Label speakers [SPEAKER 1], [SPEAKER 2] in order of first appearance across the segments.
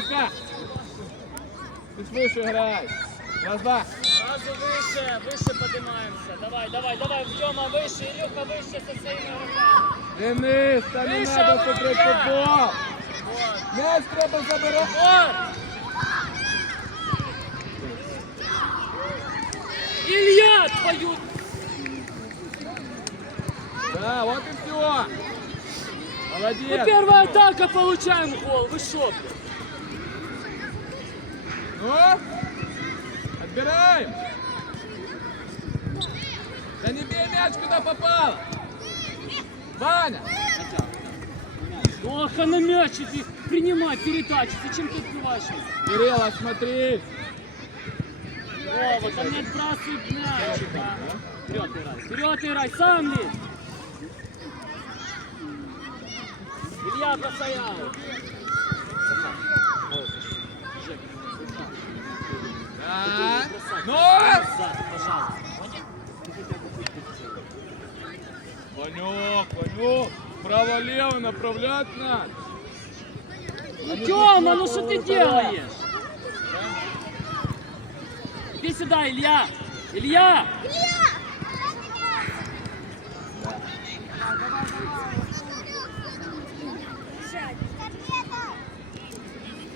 [SPEAKER 1] Дениска! Чуть выше играй. Раз, два.
[SPEAKER 2] Сразу выше, выше поднимаемся. Давай, давай, давай, Тёма выше, Илюха выше со своими руками.
[SPEAKER 1] Денис, та не
[SPEAKER 2] Вище,
[SPEAKER 1] надо смотреть
[SPEAKER 2] Володя!
[SPEAKER 1] футбол. М'яч треба забирати.
[SPEAKER 2] вот. Илья, твою...
[SPEAKER 1] Да, вот и все.
[SPEAKER 2] Мы
[SPEAKER 1] Молодец.
[SPEAKER 2] первая атака получаем гол. Вы шо, блин?
[SPEAKER 1] Ну, отбираем. Да не бей мяч, куда попал. Ваня.
[SPEAKER 2] Ох, а на мяч иди. Принимай передачу. Зачем ты открываешь?
[SPEAKER 1] Кирилл, смотри.
[SPEAKER 2] О, вот там не отбрасывай мячик, а. Вперед играй, вперед играй, сам лезь. Илья, бросай
[SPEAKER 1] Ну. Ванек, Ванек. Право-лево направлять надо.
[SPEAKER 2] Ну, Тёма, ну что ты делаешь? Иди сюда, Илья. Илья!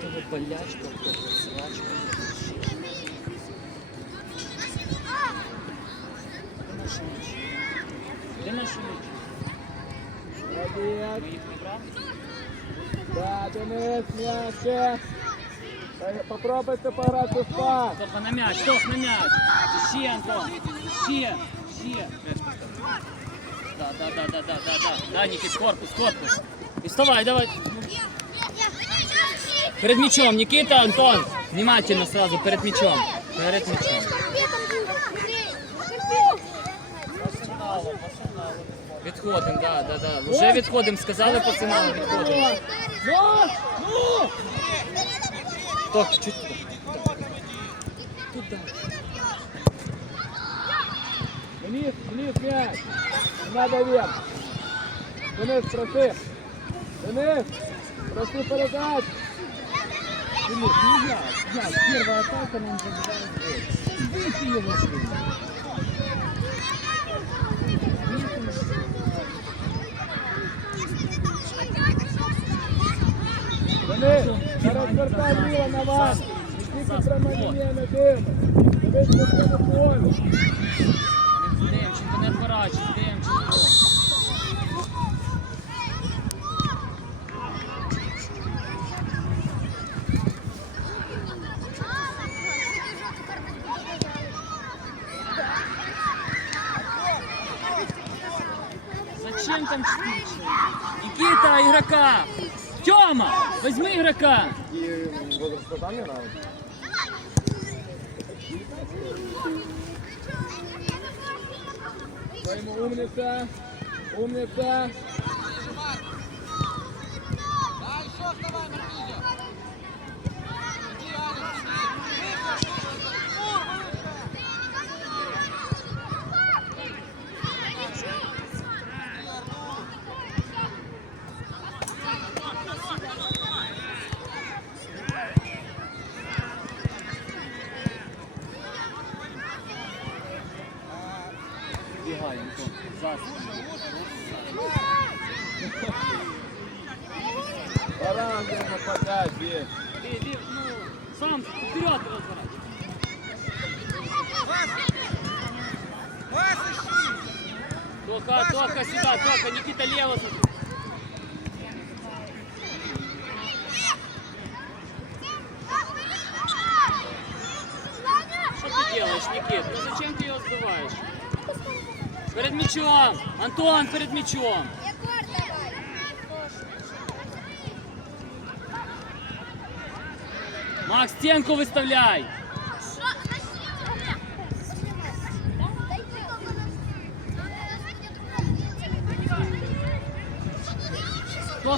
[SPEAKER 2] Того болячка, того срачка. Де наш м'яч?
[SPEAKER 1] Молодец.
[SPEAKER 2] Ми їх не брали?
[SPEAKER 1] Да, Денис, мячик. Э, Попробуйте поиграть в спас.
[SPEAKER 2] Тоха на м'яч, Тох на м'яч. Ще, Антон. Ще, ще. Да, да, да, да, да, да, да. Да, Никит, корпус, корпус. И вставай, давай. Перед мячом, Никита, Антон. Внимательно сразу, перед мячом. Перед мячом. Відходимо, да, да, да. Вже відходимо, сказали пацанам, відходимо.
[SPEAKER 1] Ну, ну.
[SPEAKER 2] Тох, чуть туди. Туда.
[SPEAKER 1] Денис, Денис, мяч. Не надо вверх. Денис, проси. Денис, проси передать. Денис, нельзя. Мяч, первая атака, нам забирает гол. Выйти его розвертай ліво на вас. Тільки прямо лінія не дивно. Дивись по цьому полю.
[SPEAKER 2] Демченко, не отворачуй,
[SPEAKER 1] умница, умница.
[SPEAKER 2] Бегай, Антон, за
[SPEAKER 1] Пора уже нападать, бей.
[SPEAKER 2] Ты, ты, ну, сам вперед разворачивай. Тока, Тока сюда, Тока, Никита лево. Что ты делаешь, Никит? Ну зачем ты ее сбиваешь? Перед мячом! Антон, перед мячом! Макс, стенку выставляй!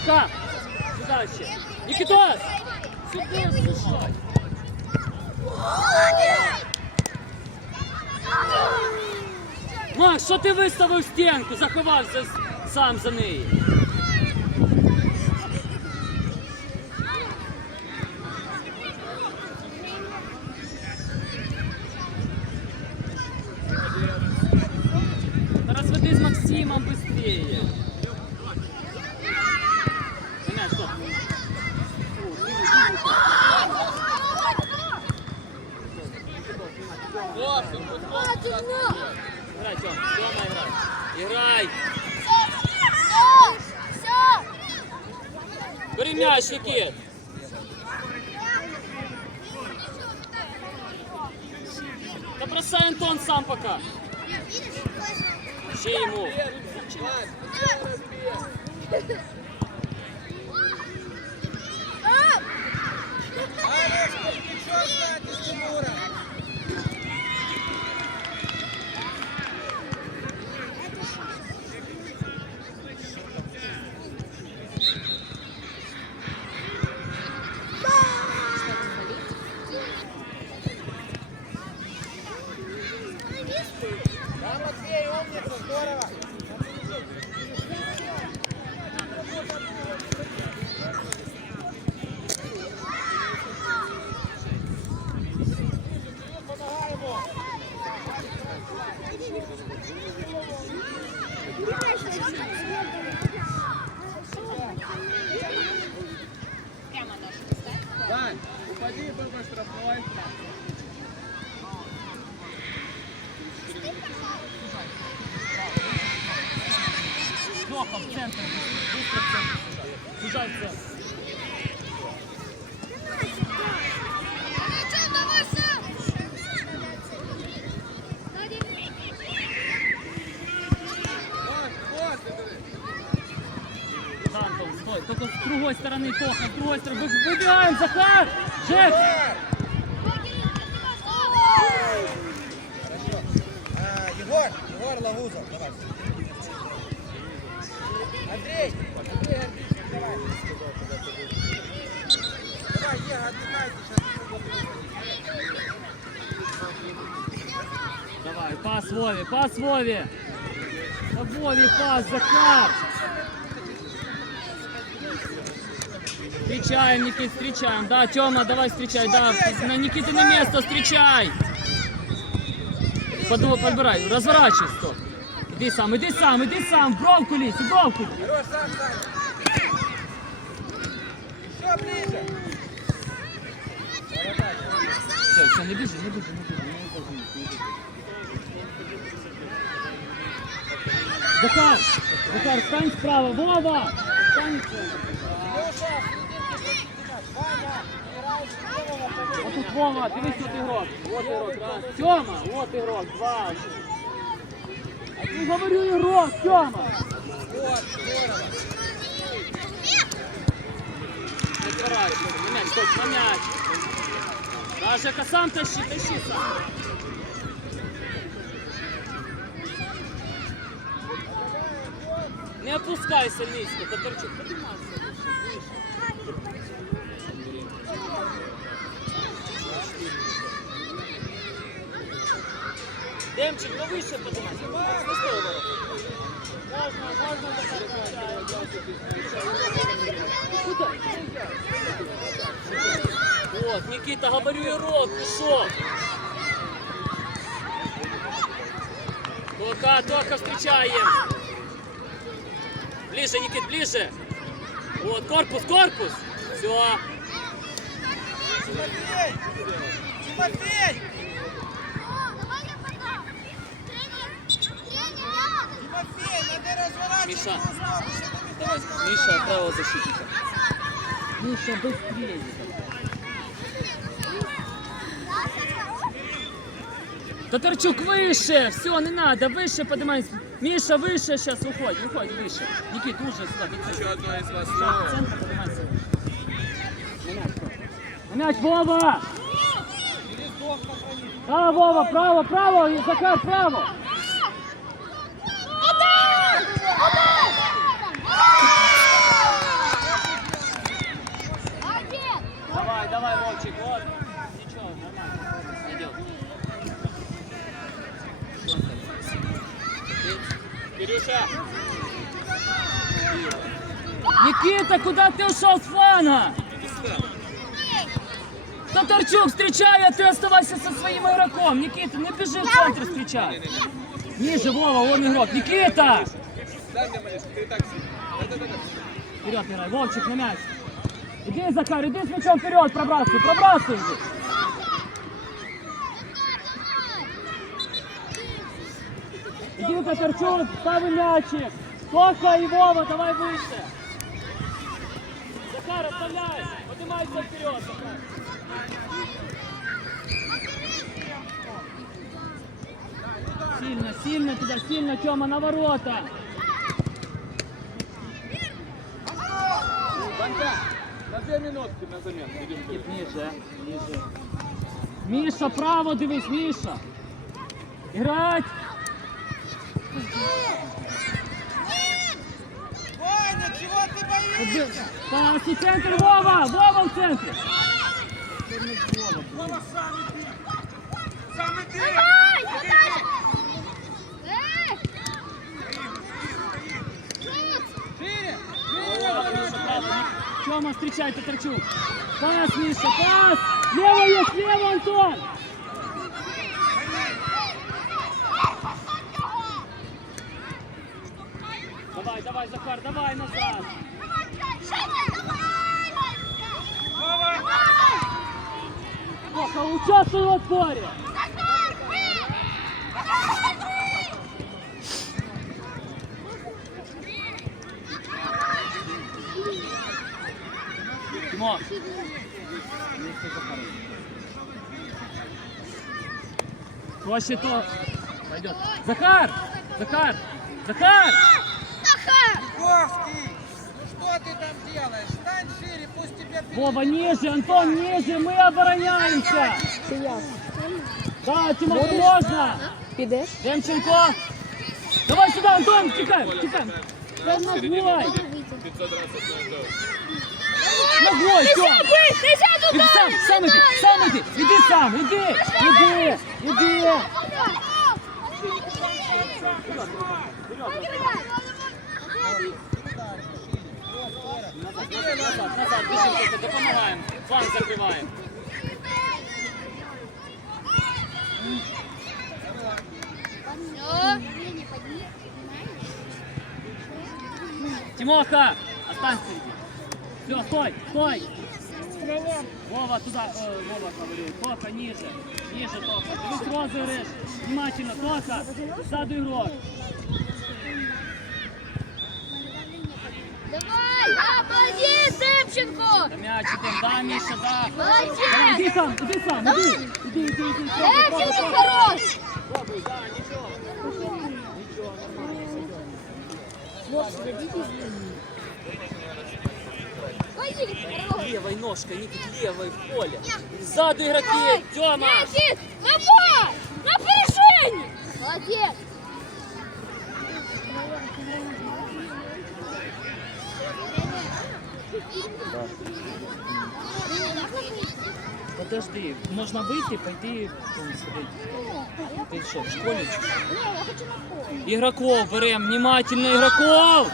[SPEAKER 2] Тока! Сюда еще! Никитос! Сюда, слушай! Макс, що ти виставив стінку? Заховався сам за неї. м'яч, стоп. Играй, Тём, Тёма, играй. Играй. Бери мяч, Никит. Да бросай Антон сам пока. Ще ему.
[SPEAKER 3] Да,
[SPEAKER 2] Thank you. Стороны, Тоха. Вы- Выбираем, Захар! Жек!
[SPEAKER 3] Егор, Егор Лагузов, давай. Андрей, Андрей, Андрей, давай. Давай, Ега, отдыхайте, сейчас.
[SPEAKER 2] Давай, пас Вове, пас Вове! Вове пас, Захар! Встречаем, Никит, встречаем. Да, Тёма, давай встречай, да. На Никитино место встречай. Подумай, подбирай, разворачивай, стоп. Иди сам, иди сам, иди сам, в бровку лезь, в бровку.
[SPEAKER 3] Еще ближе.
[SPEAKER 2] Все, все, не бежи, не бежи, не бежи. Захар, Захар, встань справа, Вова! Встань
[SPEAKER 3] Леша, левого,
[SPEAKER 2] тут Вова, дивись, от ігрок. Вот ігрок, раз. Тьома, вот ігрок, два. А ти говорю ігрок, Тьома.
[SPEAKER 3] Вот, здорово.
[SPEAKER 2] Не зворачуйся, на м'яч, точно, на м'яч. Даже сам тащи, тащи сам. Не опускайся низько, Татарчук, поднимайся. Демчик, ну. Не стой, Вова. Можно, можно, Куда? Вот, Никита, говорю, игрок, пішов. Тока, тока встречаем. Ближе, Никит, ближе. Вот, корпус, корпус. Все.
[SPEAKER 3] Тимофей! Тимофей, надо разворачивать
[SPEAKER 2] Миша.
[SPEAKER 3] в ту сторону, чтобы не
[SPEAKER 2] Давай, Миша, право защитника. Миша, быстрее. Татарчук выше, все, не надо, выше поднимайся. Миша, выше сейчас, уходь, уходь, выше. Никит, уже сюда, беги.
[SPEAKER 1] Еще одно из вас.
[SPEAKER 2] В центр поднимайся. На мяч, на мяч, Вова! Да, Вова, право, право, и Захар, право! Никита, куда ты ушел с флана? Татарчук, встречай, а ты оставайся со своим игроком. Никита, не бежи в центр встречай. Ниже, Вова, он игрок. Никита! Вперед играй, Вовчик на мяч. Иди, Захар, иди с мячом вперед, пробрасывай, пробрасывай. иди. Татарчук, стави мячик. Тоха и Вова, давай выше. Захар, оставляй. Поднимайся вперед, Захар. Сильно, сильно туда, сильно, Тёма, на ворота.
[SPEAKER 1] Ванька, на две минутки на замену. Идем.
[SPEAKER 2] Кіт, ніже, ніже. Міша, право дивись, Міша. Іграть! Пас у центр, Вова! Вова в центрі!
[SPEAKER 3] Вова, сам иди. Сам иди. Шире.
[SPEAKER 2] Тёма, встречай, Татарчук. Пас, Миша, пас! Слева есть, слева, Антон! Давай, Захар, давай назад! Тоха, участвуй в отпоре! Тимо! Проще то. Пойдет. Захар! Захар! Захар!
[SPEAKER 3] Егорский, ну что ты там делаешь? Стань шире, пусть тебя перед-
[SPEAKER 2] Вова, ниже, Антон, ниже, мы обороняемся! Да, Тимофей, можно!
[SPEAKER 4] Підеш?
[SPEAKER 2] Демченко! Давай сюда, Антон, тикаем, тикаем! Ногой!
[SPEAKER 1] 500 раз одно
[SPEAKER 2] Ногой, Тём! Иди сам, сам иди, сам иди, иди сам, иди, иди, иди! Назад, назад, бежим, допомагаем, фланг закрываем. Тимоха, останься. Все, стой, стой. Вова туда, э, Вова говорю, Тоха ниже, ниже Тоха. Ты розыгрыш, внимательно, Тоха, сзаду игрок.
[SPEAKER 4] Давай! А, молодець, Демченко!
[SPEAKER 2] Да мячиком, да, Миша, да. Давай,
[SPEAKER 4] Молодець!
[SPEAKER 2] иди сам, иди сам, иди, иди, иди, иди.
[SPEAKER 4] Демченко
[SPEAKER 2] пробуй.
[SPEAKER 4] хорош!
[SPEAKER 2] Пробуй, да, ничего. Ничего, нормально,
[SPEAKER 4] Поїдь, хорош!
[SPEAKER 2] Левой ножкой, Никит, левой в поле. Сзаду игроки, Тёма.
[SPEAKER 4] Никит, лово! На опережение! Молодец!
[SPEAKER 2] Подожди, можно выйти, пойти сходить. Ты что, в школе? Игроков берем, внимательно игроков!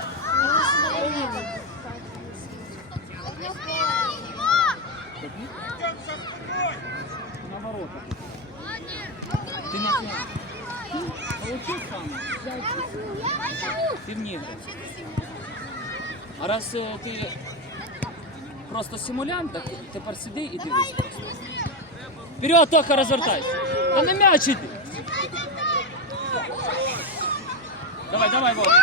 [SPEAKER 2] На воротах. Ты на Получил сам? Ты негры. А раз е, ти просто симулянт, тепер сиди і дивись просто. Вперед, Тоха, розвертайся. Та на м'яч іди. Давай, давай, Вова.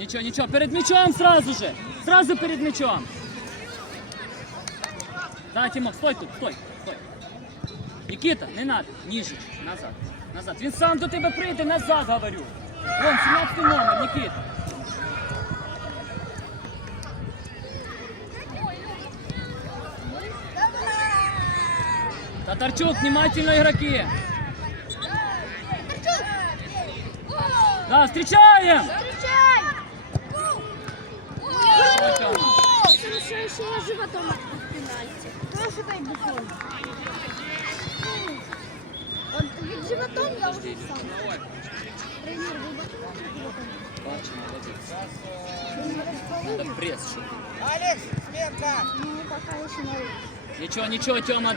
[SPEAKER 2] Ничего, ничего, перед мячом сразу же. Сразу перед мячом. Да, Тимок, стой тут, стой, стой. Никита, не надо. Ниже, назад, назад. Він сам до тебе прийде, назад говорю. Вон, 17 номер, Никита. Татарчук, внимательно игроки. Да, встречаем!
[SPEAKER 4] Встречай!
[SPEAKER 2] Встречаем.
[SPEAKER 4] Хорошо, ще я животом пенальті. Тоже дай бухон. Он тобі животом, я уже сам. Тренер, вы
[SPEAKER 2] Бачу, молодець. Надо пресс, щоб.
[SPEAKER 3] Алекс, сменка!
[SPEAKER 4] Ну, пока еще на
[SPEAKER 2] Ничего, ничего, Тёма.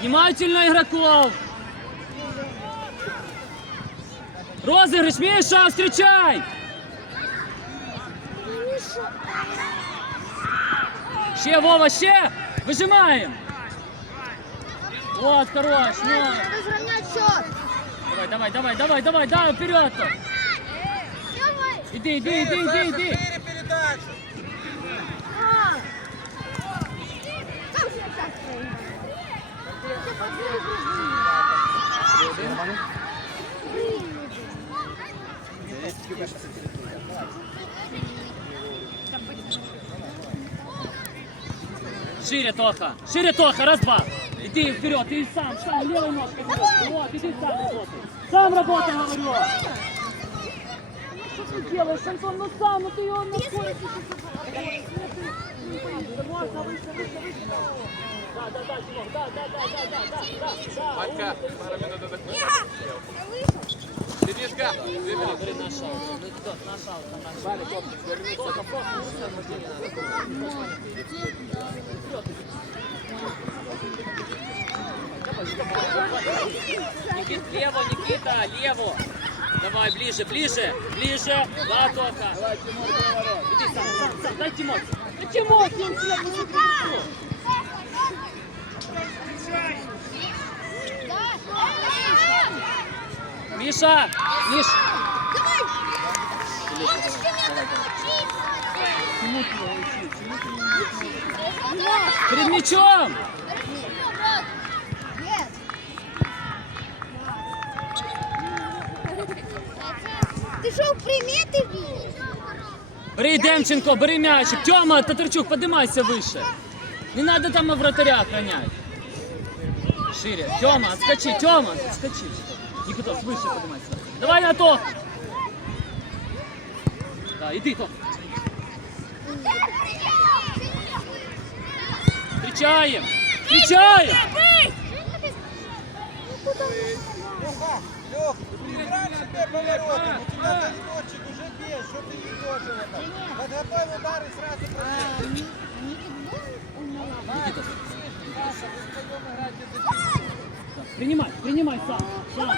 [SPEAKER 2] Внимательно игроков. Розыгрыш, Миша, встречай! Ще, Вова, ще! Выжимаем! Вот, хорош, ну.
[SPEAKER 4] Надо разровнять счет.
[SPEAKER 2] Давай, давай, давай, давай, давай, давай, вперед!
[SPEAKER 4] Давай.
[SPEAKER 2] Иди, иди, иди, иди, иди!
[SPEAKER 3] шире
[SPEAKER 2] Шире, Тоха. Шире, Тоха. Раз, два. Иди вперед. Ты сам, сам. Левой ножкой. Вот, иди сам работай. Сам работай, говорю. Что ты делаешь, Антон? Ну сам, ну ты ее на Можно выше, выше, выше. Да, да, да, Тимур. Да, да, да, да, да, да, да.
[SPEAKER 1] Матька, пара минут
[SPEAKER 2] отдохнуть. Я! Выше. Никит, лево, Никита, лево. Давай, ближе, ближе, ближе.
[SPEAKER 1] Два тока.
[SPEAKER 2] Иди сам, сам, сам, дай Тимот. Дай Тимот, я не Миша, Миш. Перед мячом.
[SPEAKER 4] Нет. Ты что, приметы видишь?
[SPEAKER 2] Бери Демченко, бери м'ячик. Тьома, Татарчук, поднимайся выше. Не надо там вратаря охранять. Шире. Тьома, отскочи. Тьома, отскочи. Никитос, выше поднимайся. Давай на то. Да, иди, то. Встречаем. Встречаем.
[SPEAKER 3] Леха, Лех, играй себе поворотом, у тебя дальночек уже бей, что ты в этом? Подготовь удар и сразу просить.
[SPEAKER 2] Никитос.
[SPEAKER 3] Саша, вы играете за
[SPEAKER 2] Принимай, принимай сам. Сам.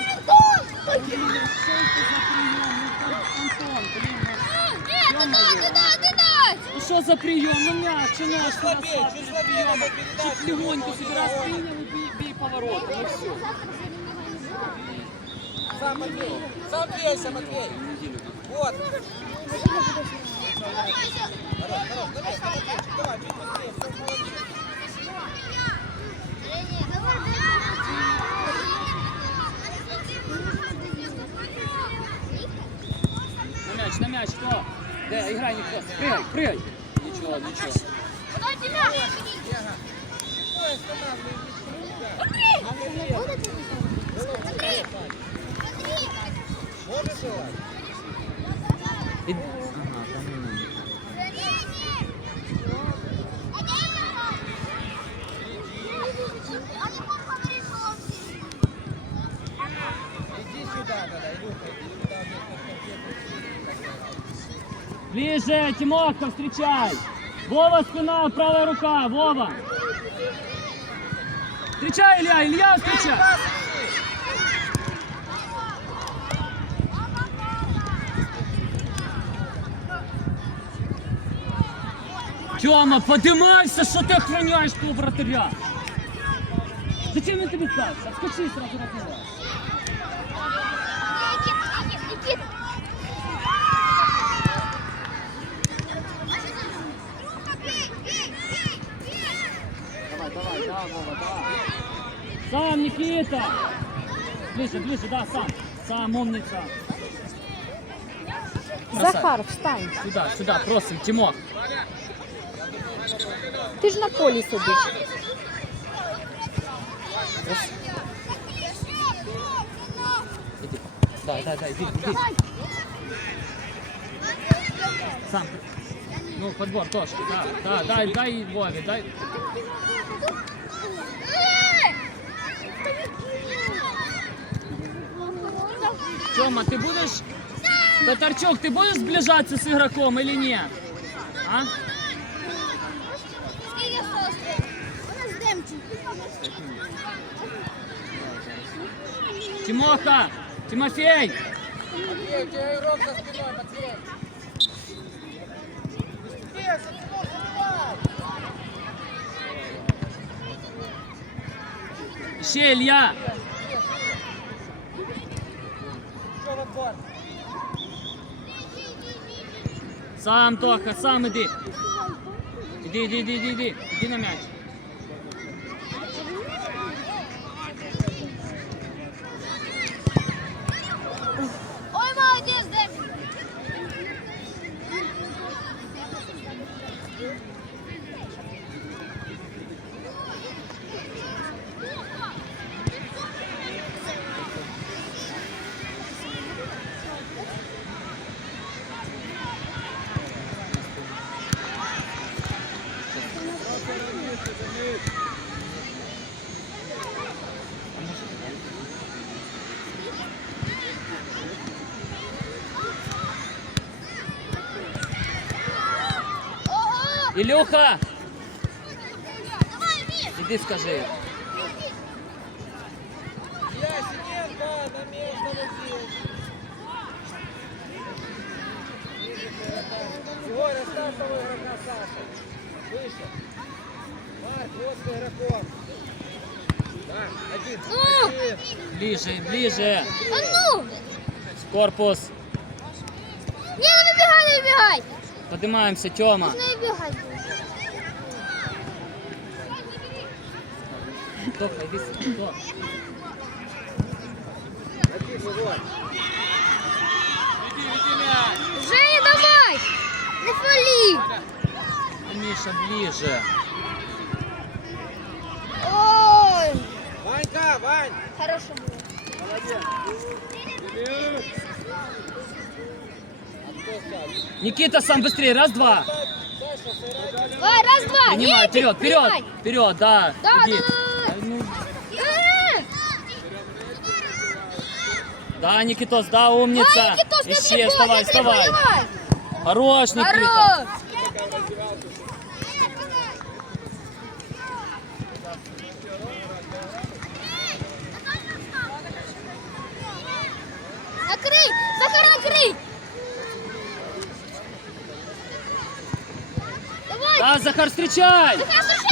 [SPEAKER 2] Ну что за прием? Ну мяч, нож,
[SPEAKER 3] слабее, чуть слабее надо передачу.
[SPEAKER 2] Чуть легонько себе раз принял и бей, бей поворотом, и все.
[SPEAKER 3] Сам Матвей, сам бейся, Матвей. Вот. Хорош, хорош, давай, давай, давай, чуть быстрее, все, молодец.
[SPEAKER 2] На мяч, на мяч, кто? Да, играй, Никос. Прыгай, прыгай. Ничего, ничего.
[SPEAKER 3] Легко останавливай. Можешь играть? Иди сюда тогда, Илюха, иди сюда.
[SPEAKER 2] Ближе, Тимошка, встречай. Вова, спина, правая рука, Вова. Встречай, Илья, Илья, встречай. Тёма, поднимайся, что ты охраняешь того вратаря? Зачем я тебе так? Отскочи сразу на него. Давай, давай, да, Вова, да. Сам, Никита. Ближе, ближе, да, сам. Сам, умница.
[SPEAKER 5] Захар, встань.
[SPEAKER 2] Сюда, сюда, просим, Тимох.
[SPEAKER 5] Ти ж на полі сидиш.
[SPEAKER 2] Иди. Да, да, да, иди, иди. Сам. Ну, подбор, Тошки, да, да, дай, дай Вове, дай. Тёма, ты будешь... Татарчук, ты будешь сближаться с игроком или нет? А? Тимоха! Тимофей!
[SPEAKER 3] Матвей, у тебя игрок за спиной, Матвей. Без, отсюда забивай.
[SPEAKER 2] Еще Илья!
[SPEAKER 3] Что в отбор?
[SPEAKER 2] Сам, Тоха, сам. Иди, иди, иди, иди, иди. Иди на мяч.
[SPEAKER 4] Ого!
[SPEAKER 2] Илюха!
[SPEAKER 4] Давай, Міш!
[SPEAKER 2] Иди скажи.
[SPEAKER 3] Ясененко на место летит. Егор, оставь того игрока Саша. Выше. Марк, вот с игроком. Да, один.
[SPEAKER 4] Ну!
[SPEAKER 3] Один.
[SPEAKER 2] Ближе, ближе.
[SPEAKER 4] А ну!
[SPEAKER 2] В корпус.
[SPEAKER 4] Ні, не бігай, не бігай!
[SPEAKER 2] Поднимаемся, Тёма. Тоха, иди сюда.
[SPEAKER 4] Женя, давай! Не!
[SPEAKER 2] Миша, ближе.
[SPEAKER 4] Ой!
[SPEAKER 3] Ванька, Вань.
[SPEAKER 4] Хорошо було.
[SPEAKER 1] Денис!
[SPEAKER 2] Никита, сам быстрее. Раз, два.
[SPEAKER 4] Давай, раз, два!
[SPEAKER 2] Принимай, вперед, вперед. Вперед, да.
[SPEAKER 4] Да,
[SPEAKER 2] Иди.
[SPEAKER 4] да, да, да.
[SPEAKER 2] Ну! Да, Никитос, да, умница.
[SPEAKER 4] Давай, Никитос,
[SPEAKER 2] Ищи, вставай, вставай. Хорош, Никита.
[SPEAKER 4] Хорош!
[SPEAKER 2] Да, Захар, встречай.
[SPEAKER 4] Захар, суши!